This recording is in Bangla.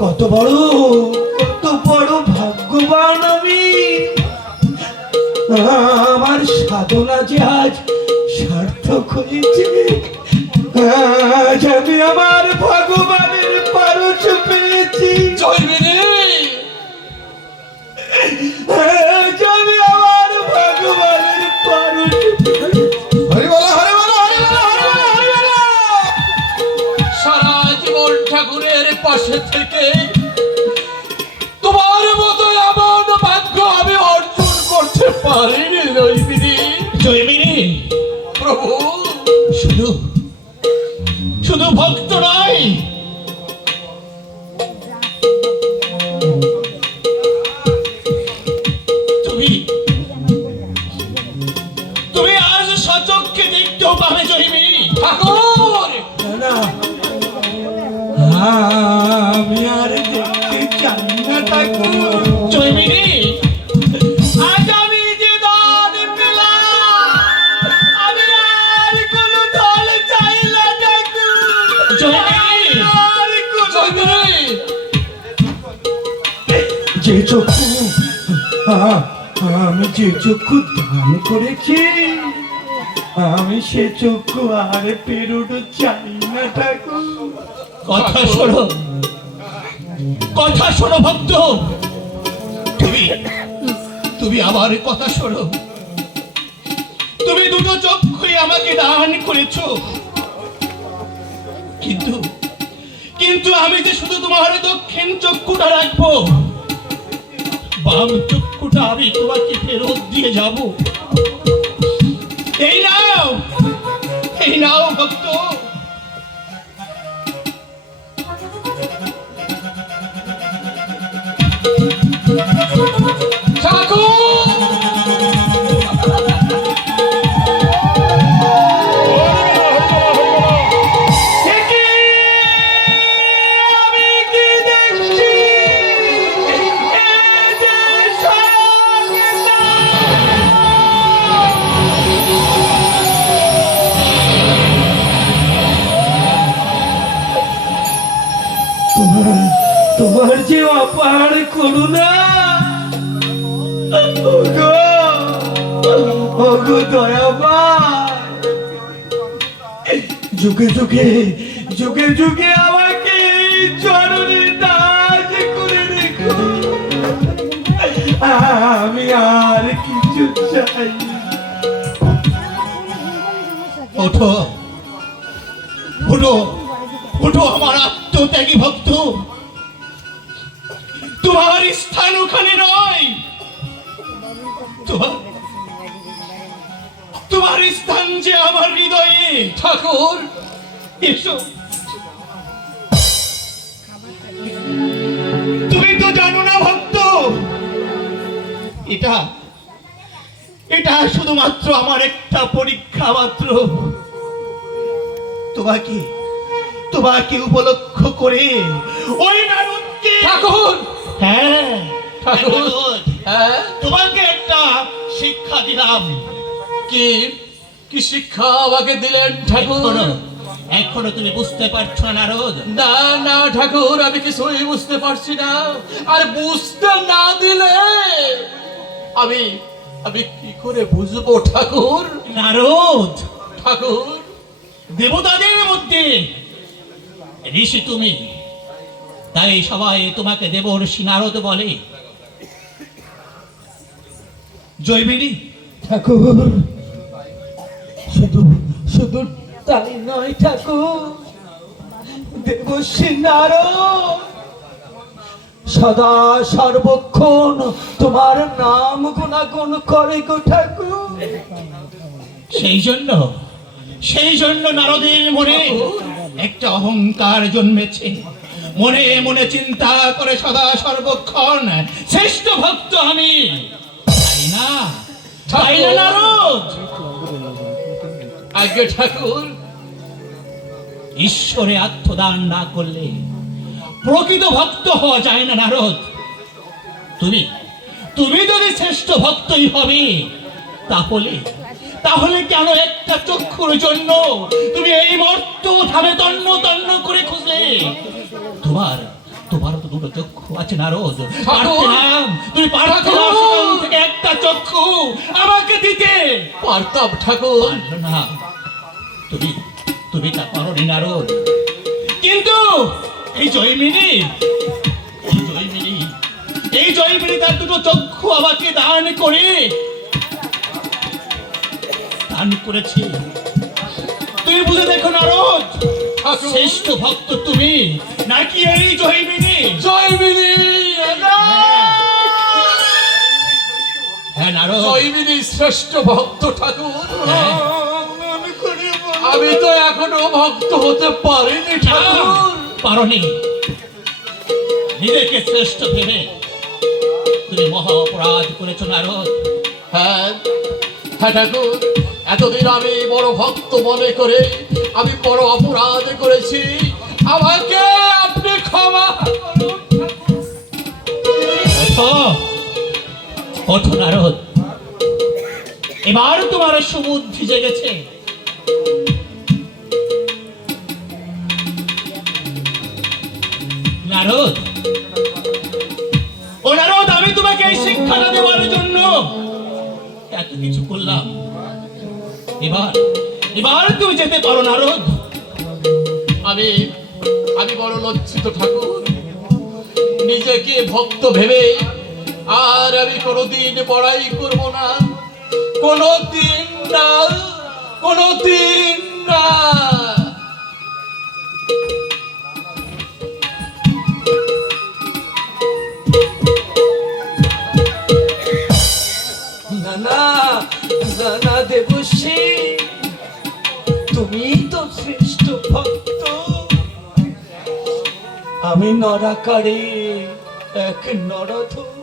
কত বড় কত বড় ভাগ্যবান আমি। আমার সাধনা যে আজ সার্থক হয়েছে, আজ আমি আমার ভগবানের পারস পেয়েছি। জয়মিনী আমি আর দেখতে চাই না আজ আমি যে চক্ষু আমি যে চক্ষু দান করেছি আমি সে চক্ষু আর পেরোনো চাই না ঠাকুর। কথা শোনো। কথা শোনো, ভক্ত। তুমি তুমি আমার কথা শোনো। তুমি দুটো চক্ষুই আমাকে দান করেছ। কিন্তু কিন্তু আমি যে শুধু তোমার দক্ষিণ চক্ষুটা রাখব, বাম চক্ষুটা আমি তোমাকে ফেরত দিয়ে যাব। এই নাও তোমার যে অপার করুণা যুগে যুগে যুগে যুগে আমাকে চরণে দাস করে রেখো আমি আর কিছু চাই। ওঠো। ওঠো ওঠো আমার আত্মত্যাগী ভক্ত। তোমার স্থান ওখানে নয়। তোমার? স্থান যে আমার হৃদয়ে। ঠাকুর এসো। তুমি তো জানো না ভক্ত। এটা এটা শুধুমাত্র আমার একটা পরীক্ষা মাত্র। তোমাকে তোমাকে উপলক্ষ করে ওই নারদকে ঠাকুর! হ্যাঁ। ঠাকুর। হ্যাঁ? তোমাকে শিক্ষা দিলাম। কি? কি শিক্ষা আমাকে দিলেন ঠাকুর? এখনও? তুমি বুঝতে পারছ না নারদ? না না ঠাকুর আমি কিছুই বুঝতে পারছি না। আর বুঝতে না দিলে আমি আমি কি করে বুঝব ঠাকুর? নারদ! ঠাকুর? দেবতাদের মধ্যে ঋষি তুমি। তাই সবাই তোমাকে দেব ঋষি নারদ বলে। জৈবিনী ঠাকুর শুধু শুধু তাই নয় ঠাকুর দেবশ্রী নারদ সদা সর্বক্ষণ তোমার নাম গুণাগুণ করে গো ঠাকুর। সেই জন্য সেই জন্য নারদের মনে একটা অহংকার জন্মেছে। মনে মনে চিন্তা করে সদা সর্বক্ষণ শ্রেষ্ঠ ভক্ত আমি। ঠাকুর। ঈশ্বরে আত্মদান না করলে প্রকৃত ভক্ত হওয়া যায় না নারদ। তুমি তুমি যদি শ্রেষ্ঠ ভক্তই হবে তাহলে তাহলে কেন একটা চক্ষুর জন্য তুমি এই মর্ত ধামে তন্ন তন্ন করে খুঁজলে? তোমার তোমার তো দুটো চক্ষু আছে নারদ। ঠাকুর! পারছিলাম তুমি থেকে একটা চক্ষু আমাকে দিতে। পারতাম ঠাকুর! না। তুমি তুমি তা পারোনি নারদ। কিন্তু এই জয়মিনী এই জয়মিনী এই জয়মিনী তার দুটো চক্ষু আমাকে দান করে। দান করেছে। তুমি বুঝে দেখো নারদ শ্রেষ্ঠ ভক্ত তুমি। নাকি এই জয়মিনী? জয়মিনী হ্যাঁ নারদ। জয়মিনী শ্রেষ্ঠ ভক্ত ঠাকুর। হ্যাঁ। আমি তো এখনও ভক্ত হতে পারিনি ঠাকুর। পারনি। নিজেকে শ্রেষ্ঠ ভেবে তুমি মহা অপরাধ করেছ নারদ। হ্যাঁ। হ্যাঁ ঠাকুর। এতদিন আমি বড় ভক্ত মনে করে আমি বড় অপরাধ করেছি। আমাকে আপনি ক্ষমা এবার তোমার সুবুদ্ধি জেগেছে। নারদ। ও নারদ, আমি তোমাকে এই শিক্ষাটা দেওয়ার জন্য এত কিছু করলাম। এবার এবার তুমি যেতে পারো না রোদ। আমি আমি বড় লজ্জিত ঠাকুর। নিজেকে ভক্ত ভেবে আর আমি কোনোদিন পড়াই করব না। কোনো দিন না কোনো দিন না না আমি নরাকারে এক নরধর